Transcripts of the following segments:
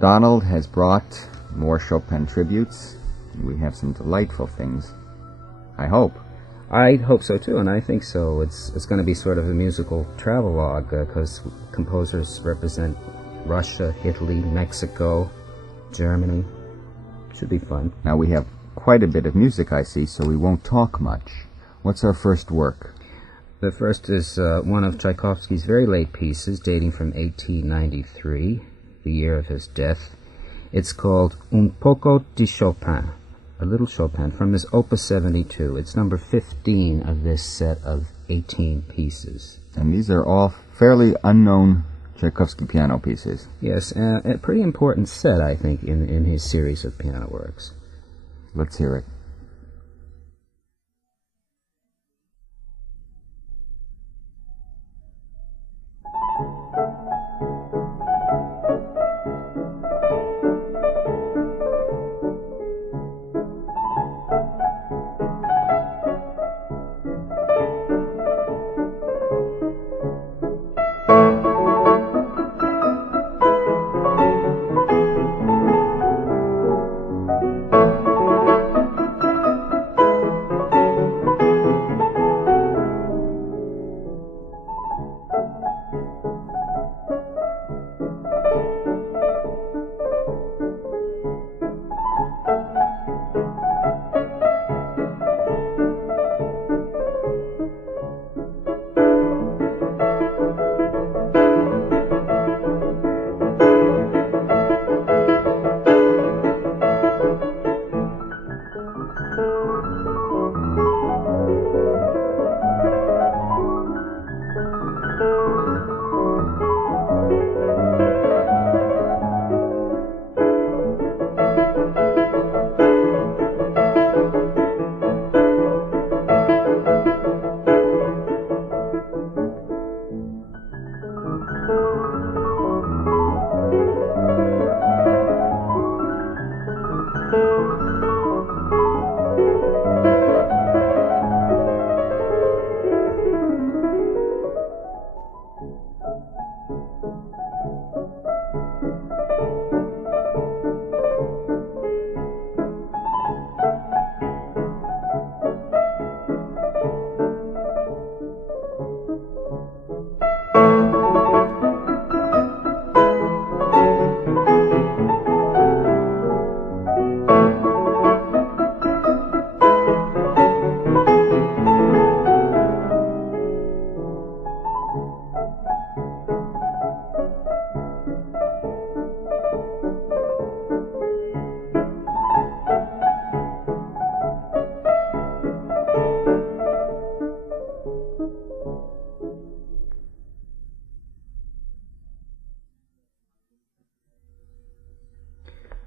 Donald has brought more Chopin tributes. We have some delightful things, I hope. I hope so too, and I think so. It's going to be sort of a musical travelogue because composers represent Russia, Italy, Mexico, Germany. Should be fun. Now we have quite a bit of music, I see, so we won't talk much. What's our first work? The first is one of Tchaikovsky's very late pieces, dating from 1893, the year of his death. It's called Un poco di Chopin, a little Chopin, from his Opus 72. It's number 15 of this set of 18 pieces. And these are all fairly unknown Tchaikovsky piano pieces. Yes, a pretty important set, I think, in his series of piano works. Let's hear it.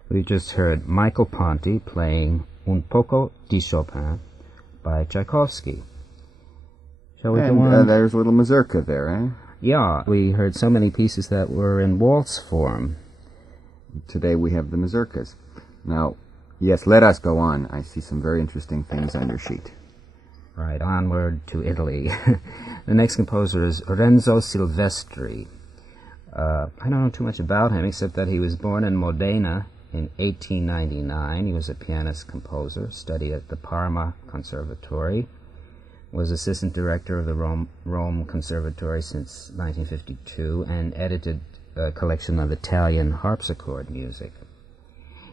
We just heard Michael Ponti playing Un poco di Chopin by Tchaikovsky. Shall we go on? There's a little mazurka there, eh? Yeah, we heard so many pieces that were in waltz form. Today we have the mazurkas. Now, yes, let us go on. I see some very interesting things on your sheet. Right, onward to Italy. The next composer is Renzo Silvestri. I don't know too much about him, except that he was born in Modena in 1899. He was a pianist-composer, studied at the Parma Conservatory, was assistant director of the Rome Conservatory since 1952, and edited a collection of Italian harpsichord music.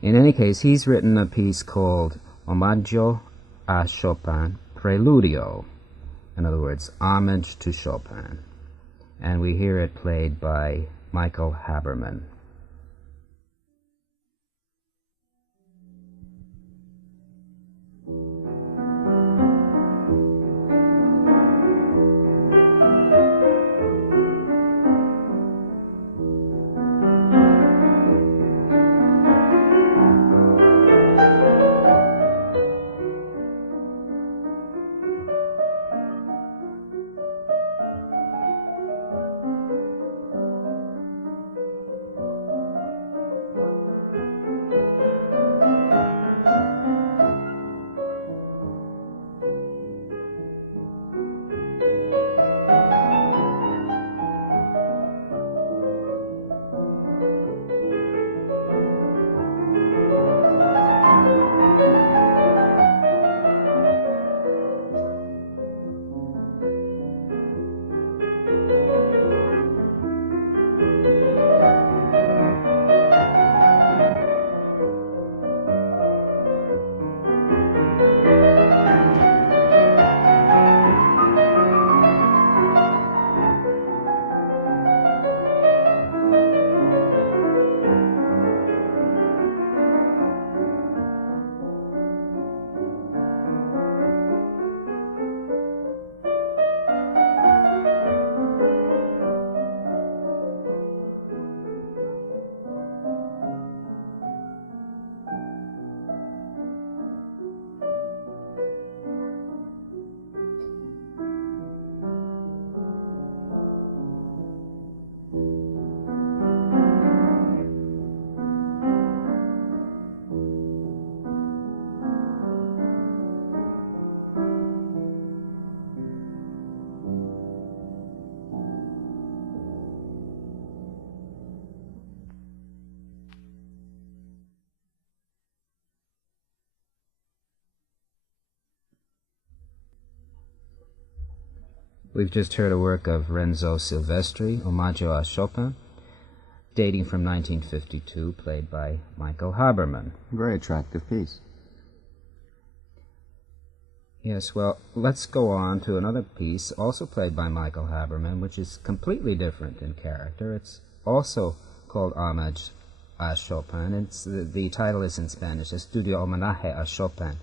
In any case, he's written a piece called Omaggio a Chopin Preludio, in other words, Homage to Chopin. And we hear it played by Michael Haberman. We've just heard a work of Renzo Silvestri, Omaggio a Chopin, dating from 1952, played by Michael Habermann. Very attractive piece. Yes, well, let's go on to another piece, also played by Michael Habermann, which is completely different in character. It's also called Homage a Chopin. The title is in Spanish, Estudio Homenaje a Chopin,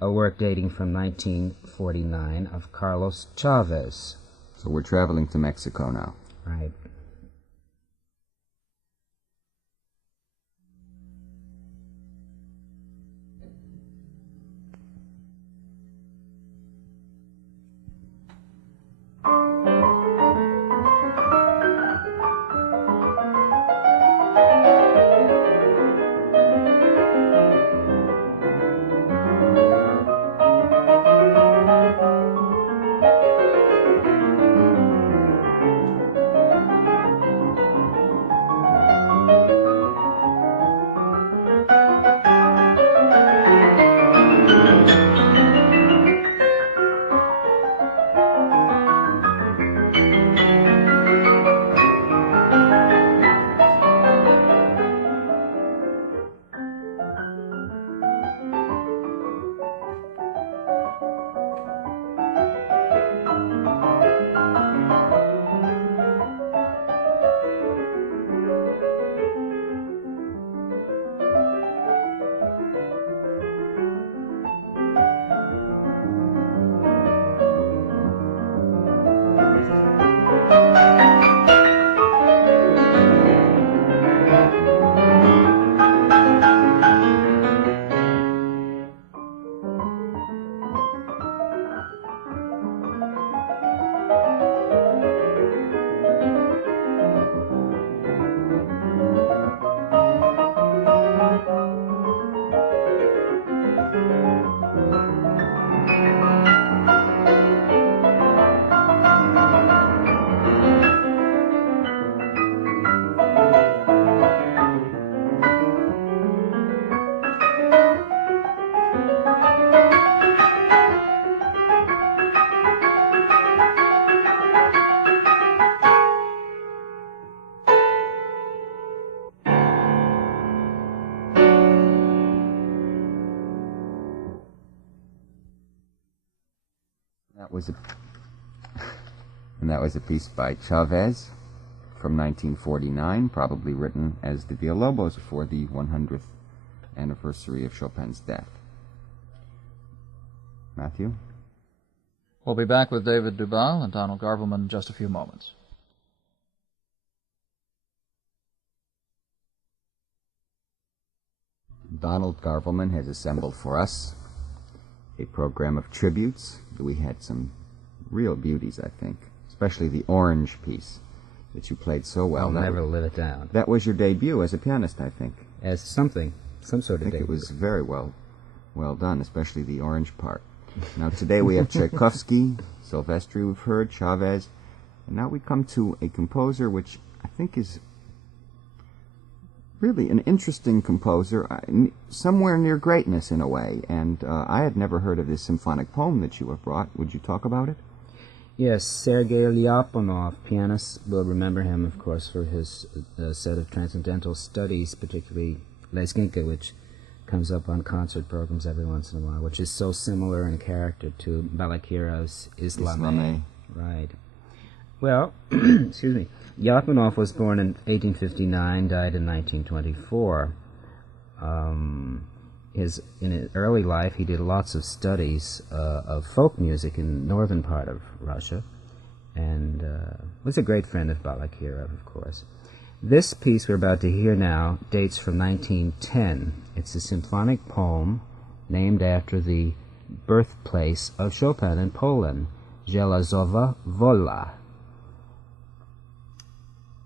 a work dating from 1949 of Carlos Chavez. So we're traveling to Mexico now. Right. That was a piece by Chavez from 1949, probably written as the Villalobos for the 100th anniversary of Chopin's death. Matthew? We'll be back with David Dubal and Donald Garvelmann in just a few moments. Donald Garvelmann has assembled for us a program of tributes. We had some real beauties, I think, especially the orange piece that you played so well. I'll never live it down. That was your debut as a pianist, I think. As some sort of I think debut. it was very well done, especially the orange part. Now today we have Tchaikovsky, Silvestri we've heard, Chavez, and now we come to a composer which I think is really an interesting composer, somewhere near greatness in a way, and I had never heard of this symphonic poem that you have brought. Would you talk about it? Yes, Sergei Lyapunov, pianists will remember him, of course, for his set of transcendental studies, particularly Lezginka, which comes up on concert programs every once in a while, which is so similar in character to Balakirov's Islamé. Right. Well, excuse me. Lyapunov was born in 1859, died in 1924. In his early life, he did lots of studies of folk music in the northern part of Russia, and was a great friend of Balakirov, of course. This piece we're about to hear now dates from 1910. It's a symphonic poem named after the birthplace of Chopin in Poland, Żelazowa Wola.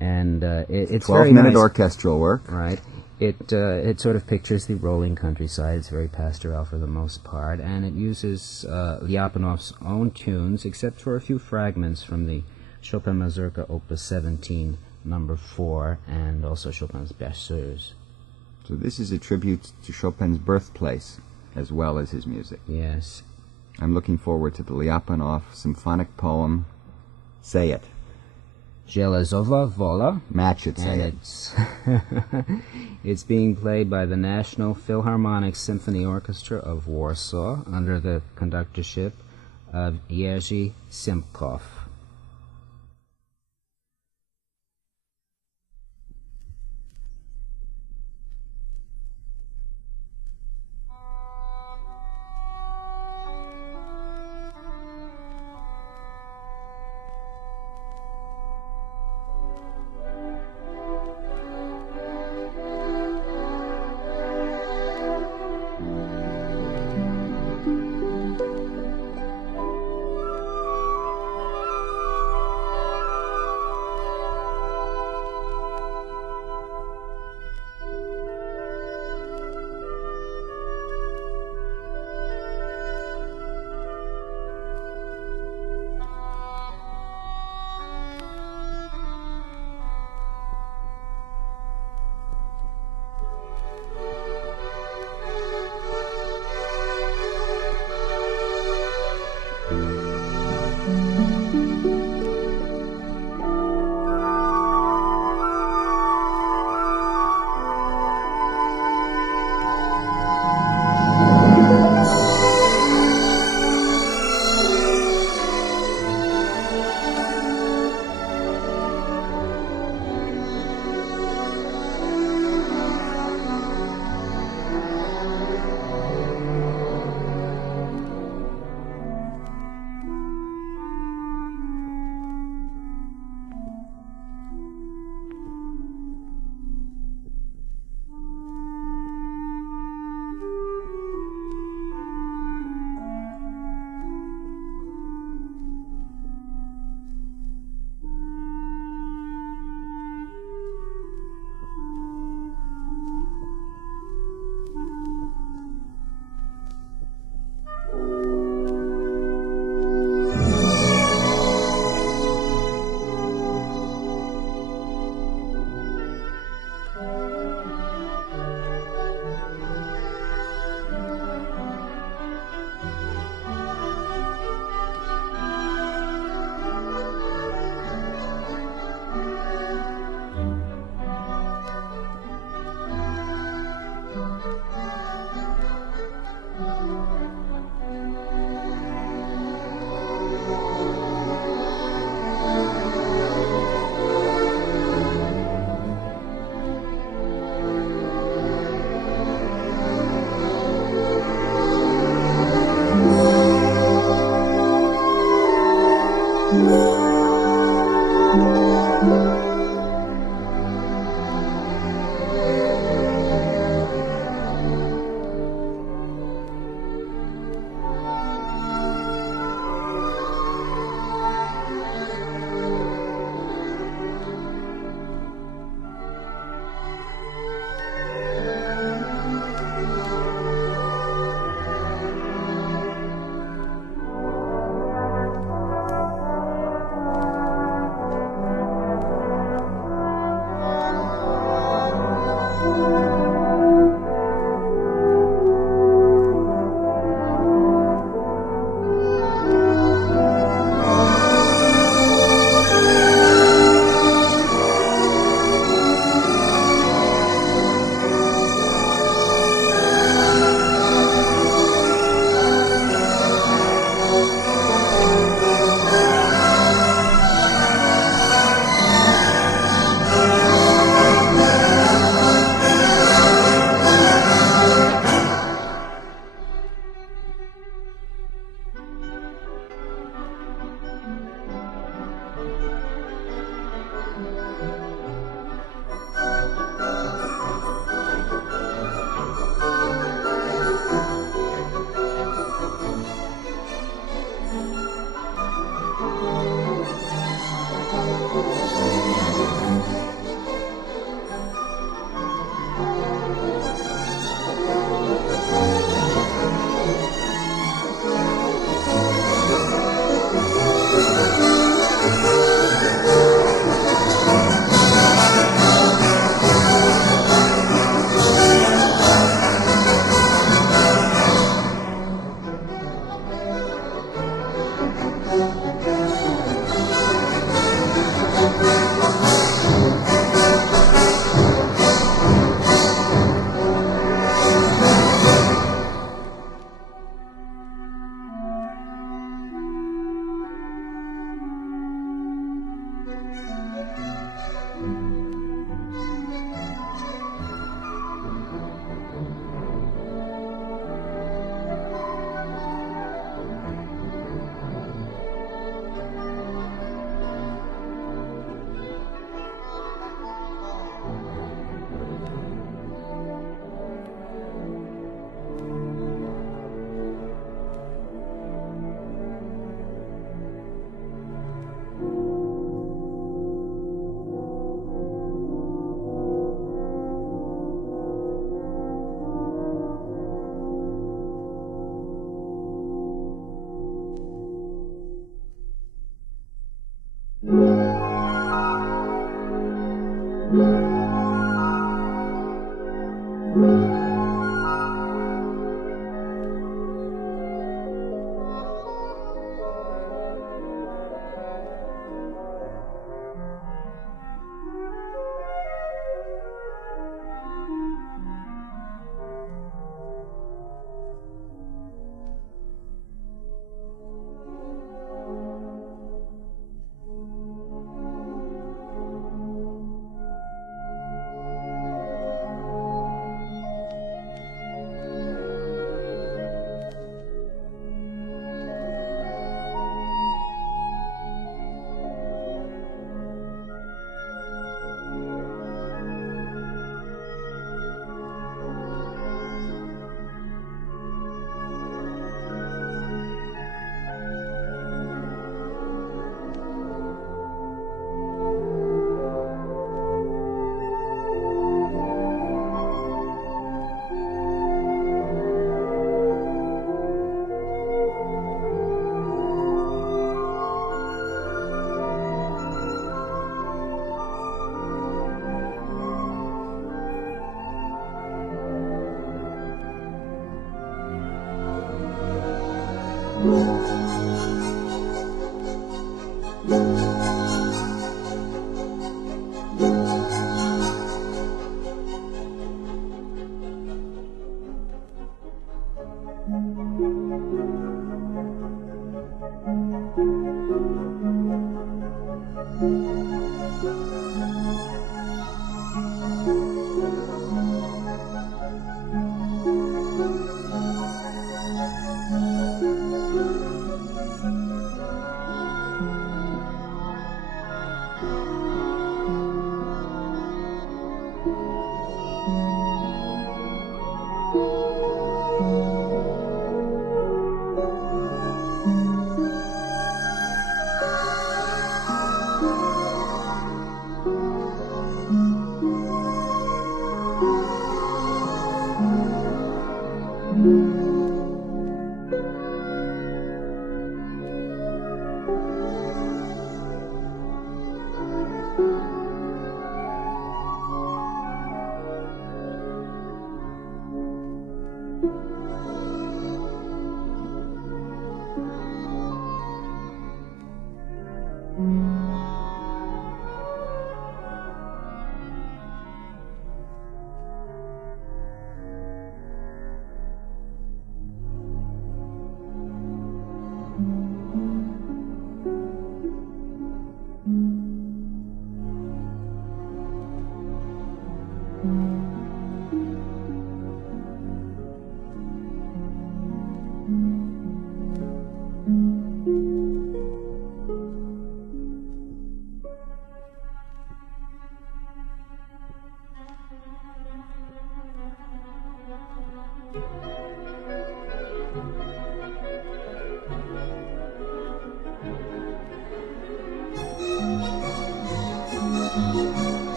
And it's 12-minute nice. Orchestral work. Right. It sort of pictures the rolling countryside. It's very pastoral for the most part, and it uses Lyapunov's own tunes, except for a few fragments from the Chopin Mazurka Opus 17, number 4, and also Chopin's Berceuse. So this is a tribute to Chopin's birthplace, as well as his music. Yes. I'm looking forward to the Lyapunov symphonic poem Say it. Żelazowa Wola. Matt should say And it. it's being played by the National Philharmonic Symphony Orchestra of Warsaw under the conductorship of Jerzy Simkow.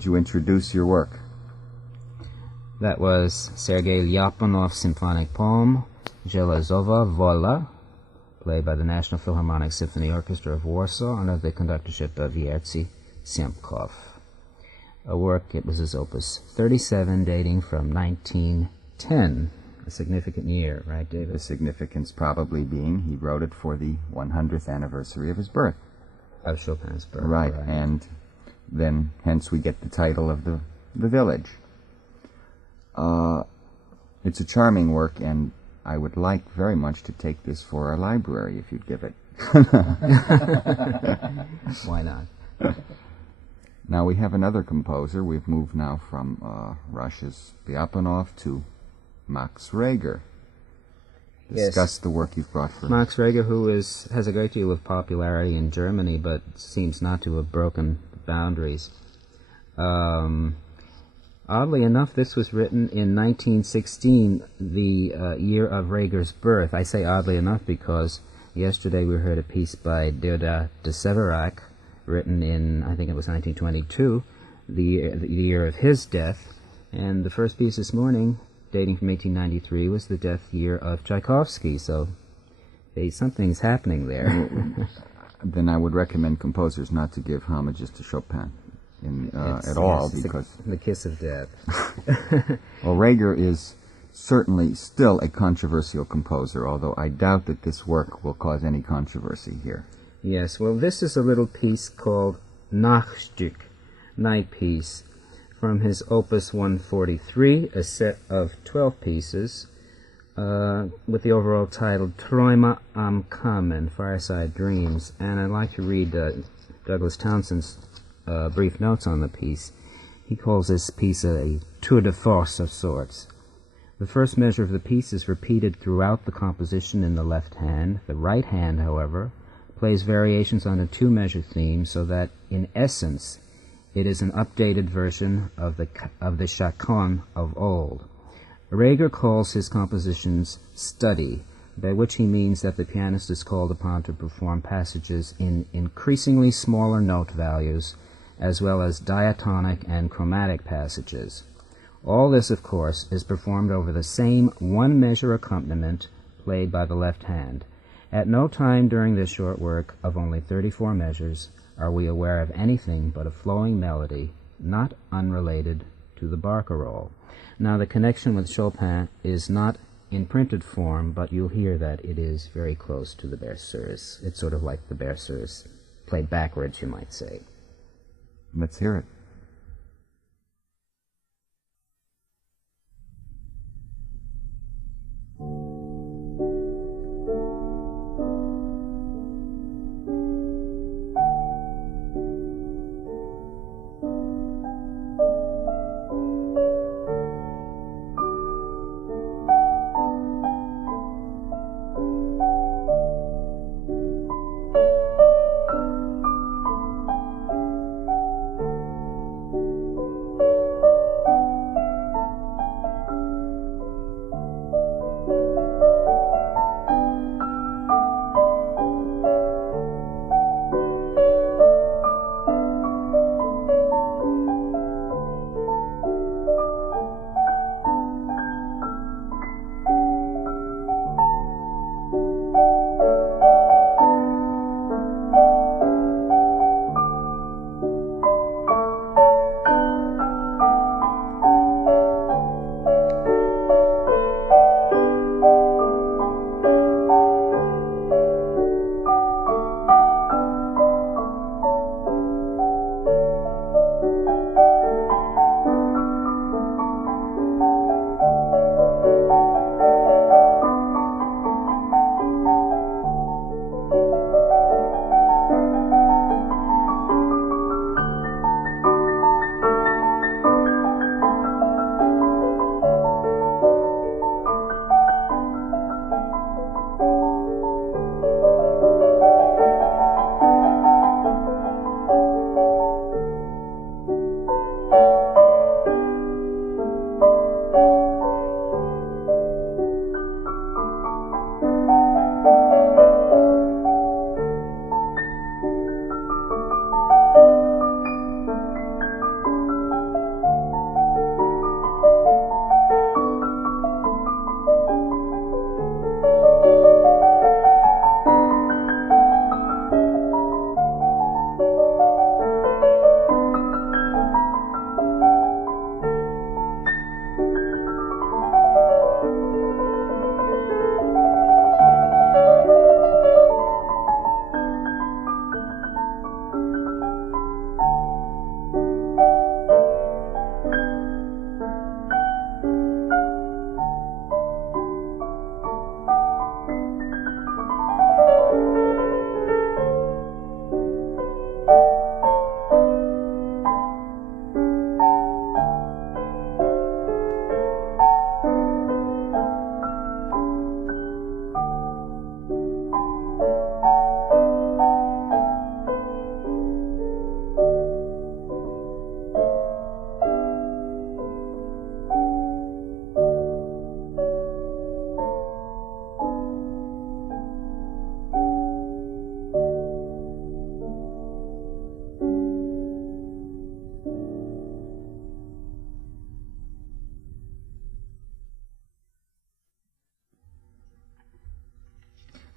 Would you introduce your work? That was Sergei Lyapunov's symphonic poem, Jelezova Vola, played by the National Philharmonic Symphony Orchestra of Warsaw under the conductorship of Jerzy Siemkow. A work, it was his opus 37, dating from 1910, a significant year, right, David? The significance probably being he wrote it for the 100th anniversary of his birth. Of Chopin's birth. Right, and then hence we get the title of the village. It's a charming work, and I would like very much to take this for our library if you'd give it. Why not? Now we have another composer. We've moved now from Russia's Lyapunov to Max Reger. Discuss the work you've brought for Max Reger, who has a great deal of popularity in Germany, but seems not to have broken boundaries. Oddly enough, this was written in 1916, the year of Reger's birth. I say oddly enough because yesterday we heard a piece by Deodat de Séverac, written in, I think it was 1922, the year of his death. And the first piece this morning, dating from 1893, was the death year of Tchaikovsky. So something's happening there. Then I would recommend composers not to give homages to Chopin at all, because the kiss of death. Well, Reger is certainly still a controversial composer, although I doubt that this work will cause any controversy here. Yes, well, this is a little piece called Nachtstück, Night Piece, from his Opus 143, a set of 12 pieces, with the overall title Träume am Kamin, Fireside Dreams. And I'd like to read Douglas Townsend's brief notes on the piece. He calls this piece a tour de force of sorts. The first measure of the piece is repeated throughout the composition in the left hand. The right hand, however, plays variations on a two-measure theme, so that, in essence, it is an updated version of the chaconne of old. Reger calls his compositions study, by which he means that the pianist is called upon to perform passages in increasingly smaller note values, as well as diatonic and chromatic passages. All this, of course, is performed over the same one-measure accompaniment played by the left hand. At no time during this short work of only 34 measures are we aware of anything but a flowing melody, not unrelated to the barcarolle. Now, the connection with Chopin is not in printed form, but you'll hear that it is very close to the berceuse. It's sort of like the berceuse, played backwards, you might say. Let's hear it.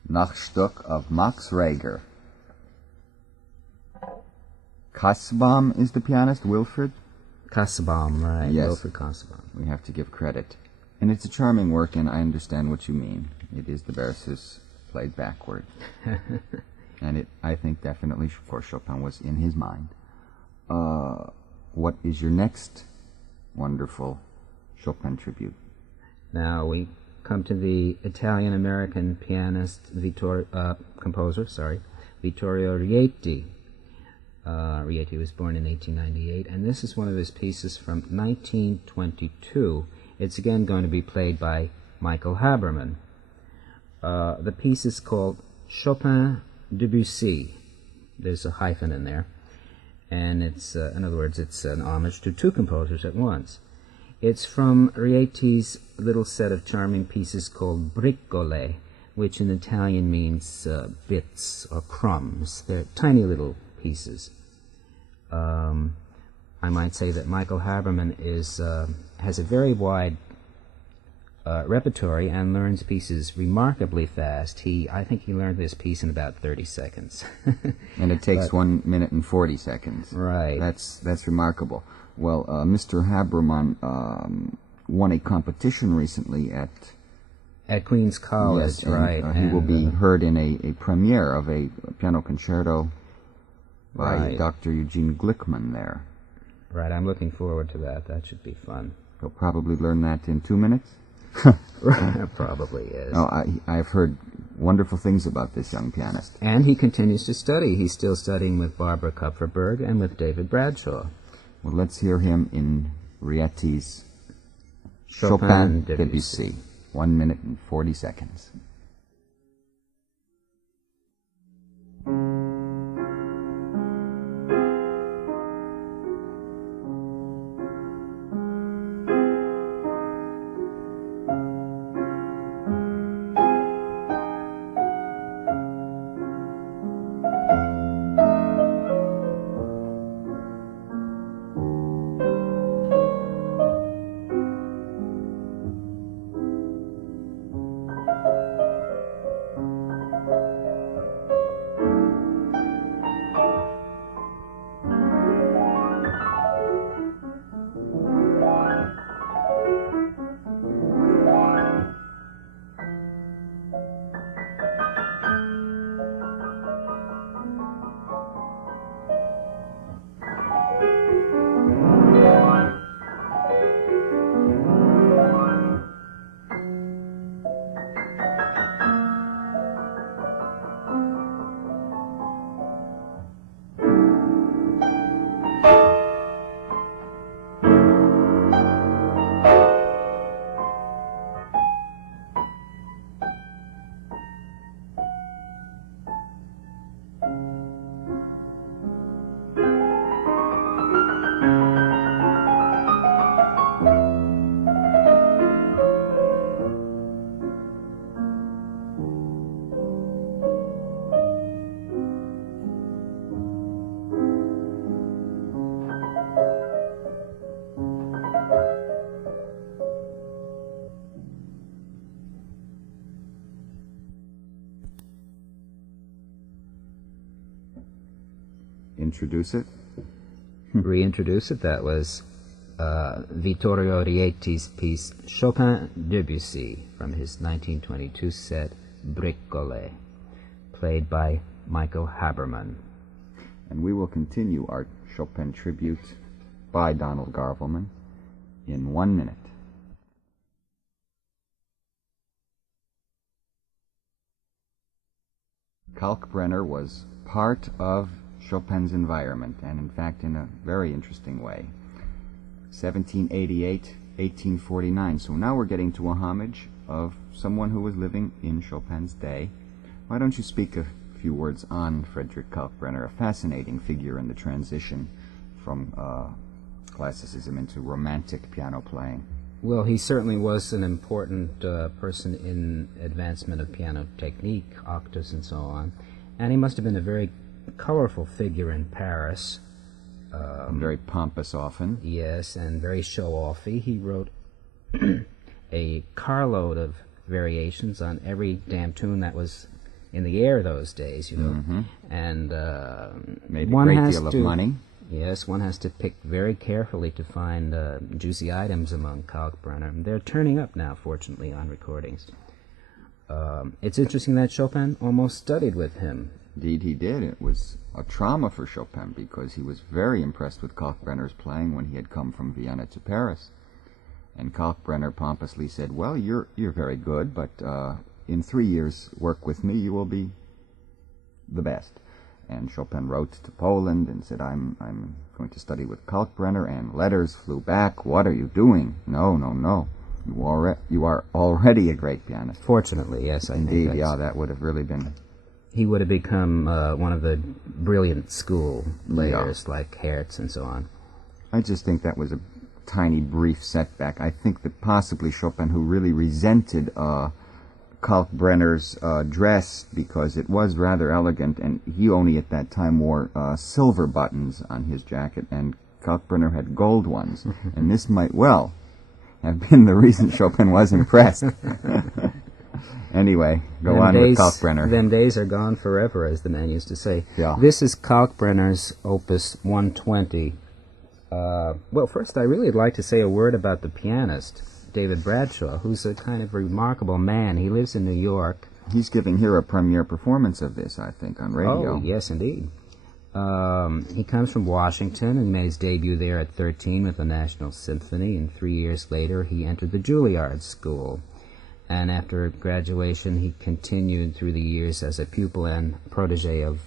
Nachstück of Max Reger. Kassebaum is the pianist, Wilfred? Kassebaum, right. Yes. Wilfred Kassebaum. We have to give credit. And it's a charming work, and I understand what you mean. It is the verses played backward. And it, I think, definitely, of course, Chopin was in his mind. What is your next wonderful Chopin tribute? Now we come to the Italian-American pianist, composer, Vittorio Rieti. Rieti was born in 1898, and this is one of his pieces from 1922. It's again going to be played by Michael Habermann. The piece is called Chopin Debussy. There's a hyphen in there, and it's, in other words, it's an homage to two composers at once. It's from Rieti's little set of charming pieces called Briccole, which in Italian means bits or crumbs. They're tiny little pieces. I might say that Michael Habermann has a very wide repertory and learns pieces remarkably fast. I think he learned this piece in about 30 seconds. And it takes 1 minute and 40 seconds. Right. That's remarkable. Well, Mr. Habermann won a competition recently at Queen's College, yes, and, right? He will be heard in a premiere of a piano concerto by right. Dr. Eugene Glickman there. Right, I'm looking forward to that. That should be fun. He'll probably learn that in 2 minutes. Probably is. Oh, I've heard wonderful things about this young pianist. And he continues to study. He's still studying with Barbara Kupferberg and with David Bradshaw. Well, let's hear him in Rieti's Chopin Debussy. 1 minute and 40 seconds. Introduce it. Reintroduce it. That was Vittorio Rieti's piece Chopin Debussy from his 1922 set Briccole, played by Michael Habermann. And we will continue our Chopin tribute by Donald Garvelmann in 1 minute. Kalkbrenner was part of Chopin's environment, and in fact in a very interesting way. 1788, 1849. So now we're getting to a homage of someone who was living in Chopin's day. Why don't you speak a few words on Frederick Kalkbrenner, a fascinating figure in the transition from classicism into romantic piano playing? Well, he certainly was an important person in advancement of piano technique, octaves and so on. And he must have been a very colorful figure in Paris. Very pompous often. Yes, and very show-offy. He wrote a carload of variations on every damn tune that was in the air those days, you know. Mm-hmm. And Made a one great has deal of to, money. Yes, one has to pick very carefully to find juicy items among Kalkbrenner. They're turning up now, fortunately, on recordings. It's interesting that Chopin almost studied with him. Indeed, he did. It was a trauma for Chopin because he was very impressed with Kalkbrenner's playing when he had come from Vienna to Paris. And Kalkbrenner pompously said, "Well, you're very good, but in 3 years' work with me, you will be the best." And Chopin wrote to Poland and said, I'm going to study with Kalkbrenner, and letters flew back. "What are you doing? No, no, no. You are already a great pianist." Fortunately, yes, I think Indeed, yeah, that would have really been... He would have become one of the brilliant school players like Hertz and so on. I just think that was a tiny, brief setback. I think that possibly Chopin, who really resented Kalkbrenner's dress because it was rather elegant, and he only at that time wore silver buttons on his jacket, and Kalkbrenner had gold ones. And this might well have been the reason Chopin was impressed. Anyway, go on with Kalkbrenner. Them days are gone forever, as the man used to say. Yeah. This is Kalkbrenner's Opus 120. Well, first I really would like to say a word about the pianist, David Bradshaw, who's a kind of remarkable man. He lives in New York. He's giving here a premiere performance of this, I think, on radio. Oh, yes, indeed. He comes from Washington and made his debut there at 13 with the National Symphony, and 3 years later he entered the Juilliard School. And after graduation, he continued through the years as a pupil and protege of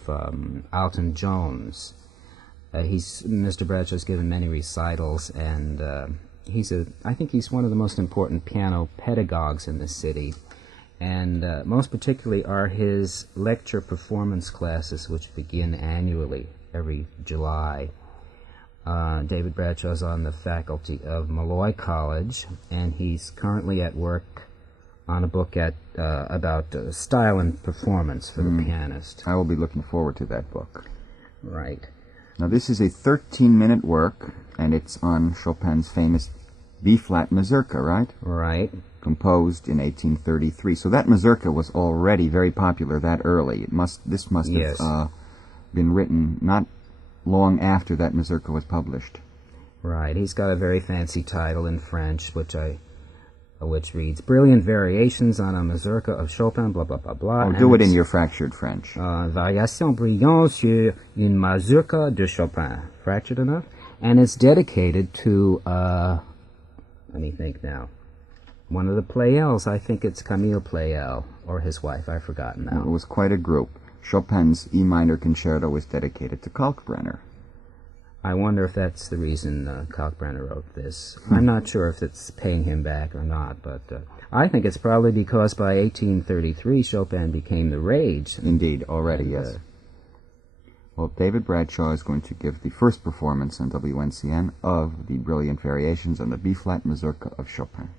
Alton Jones. Mr. Bradshaw's given many recitals, and I think he's one of the most important piano pedagogues in the city. And most particularly are his lecture performance classes, which begin annually every July. David Bradshaw's on the faculty of Malloy College, and he's currently at work on a book about style and performance for the pianist. I will be looking forward to that book. Right. Now, this is a 13-minute work, and it's on Chopin's famous B-flat mazurka, right? Right. Composed in 1833. So that mazurka was already very popular that early. This must Yes. have been written not long after that mazurka was published. Right. He's got a very fancy title in French, which reads "Brilliant Variations on a Mazurka of Chopin," blah blah blah blah. Oh, do it in your fractured French. Variation brillante sur une mazurka de Chopin. Fractured enough? And it's dedicated to, let me think now, one of the Pleyels. I think it's Camille Pleyel, or his wife. I've forgotten now. It was quite a group. Chopin's E minor concerto was dedicated to Kalkbrenner. I wonder if that's the reason Kalkbrenner wrote this. I'm not sure if it's paying him back or not, but I think it's probably because by 1833 Chopin became the rage. Indeed, already, yes. Well, David Bradshaw is going to give the first performance on WNCN of the Brilliant Variations on the B-flat mazurka of Chopin.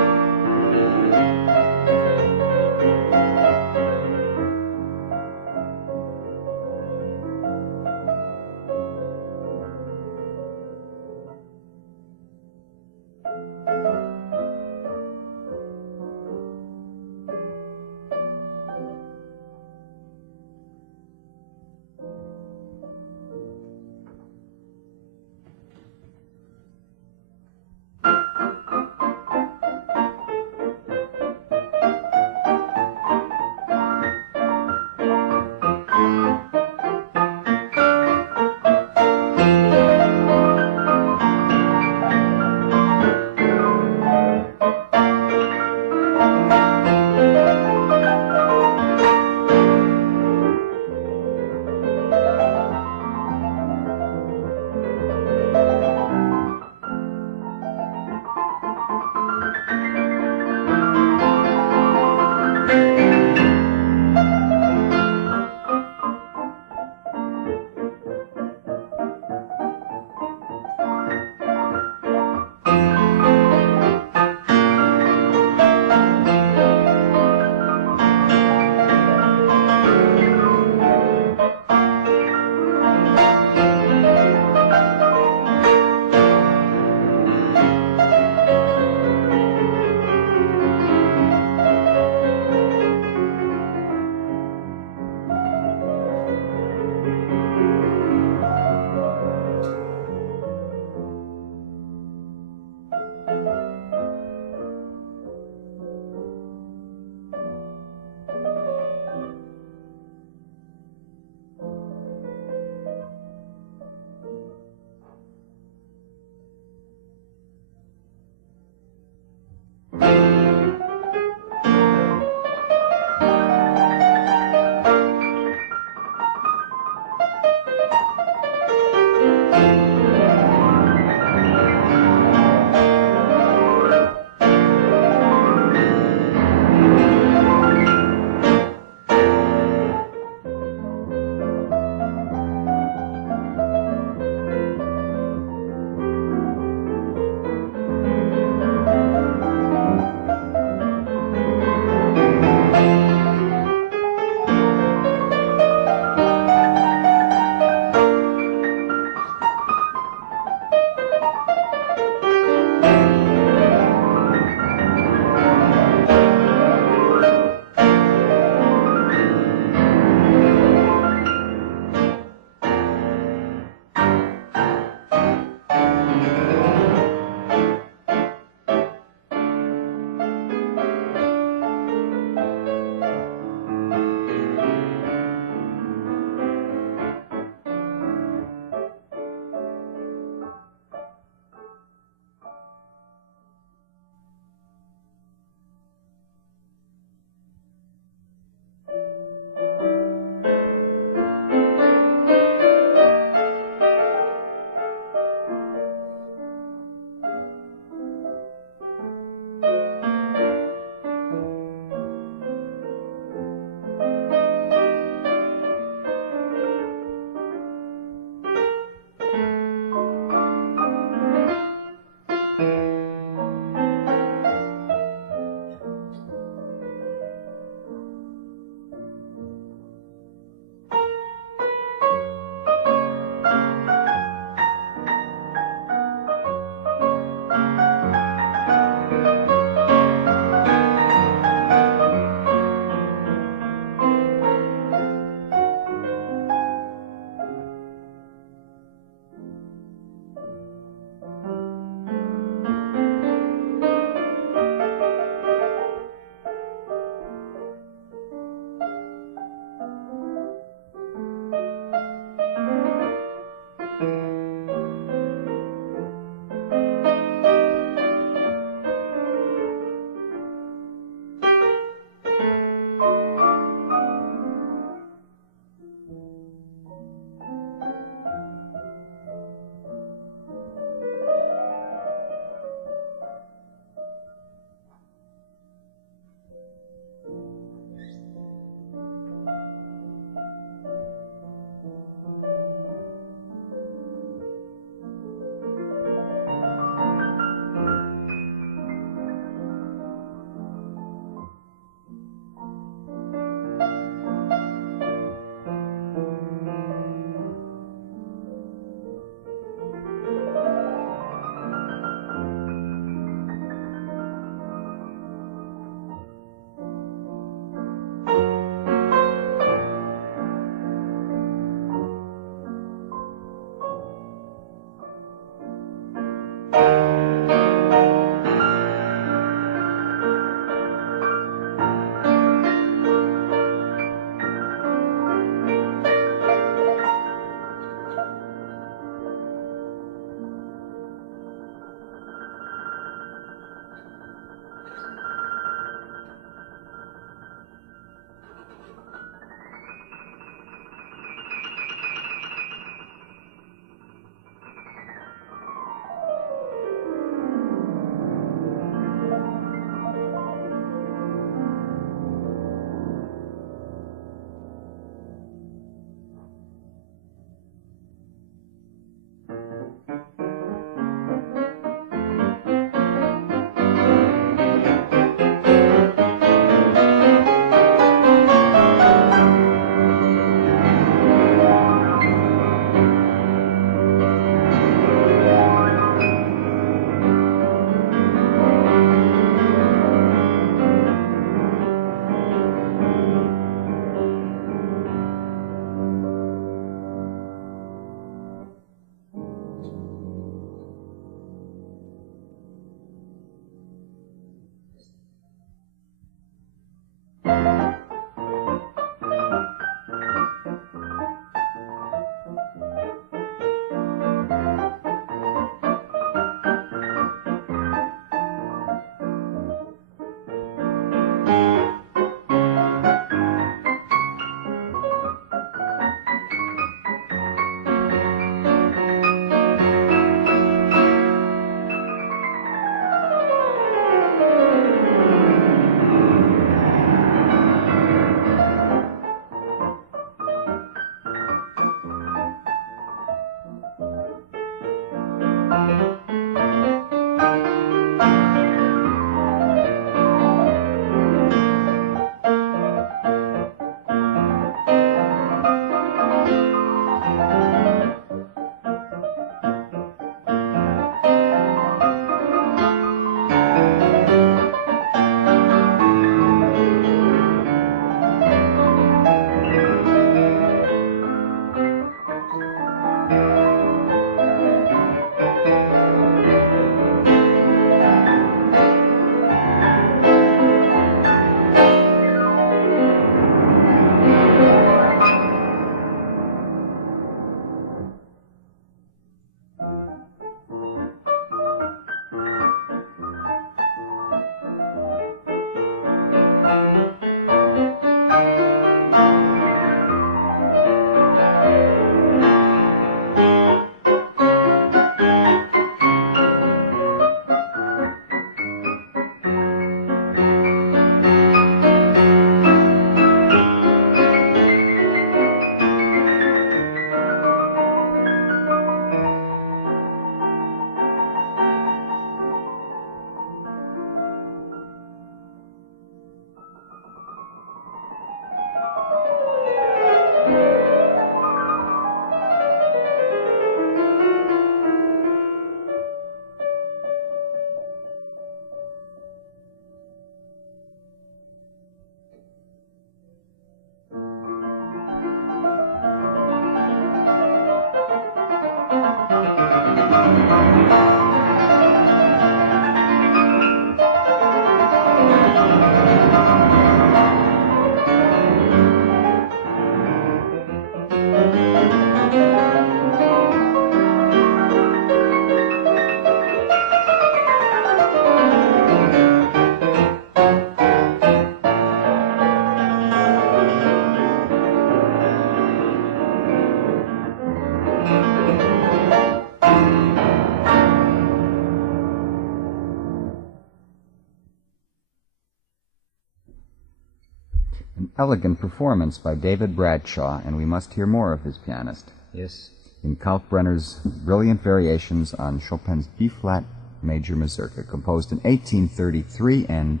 elegant performance by David Bradshaw, and we must hear more of his pianist. Yes. In Kalkbrenner's brilliant variations on Chopin's B-flat major mazurka, composed in 1833 and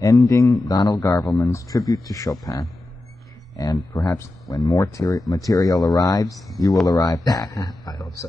ending Donald Garvelmann's tribute to Chopin. And perhaps when more material arrives, you will arrive back. I hope so.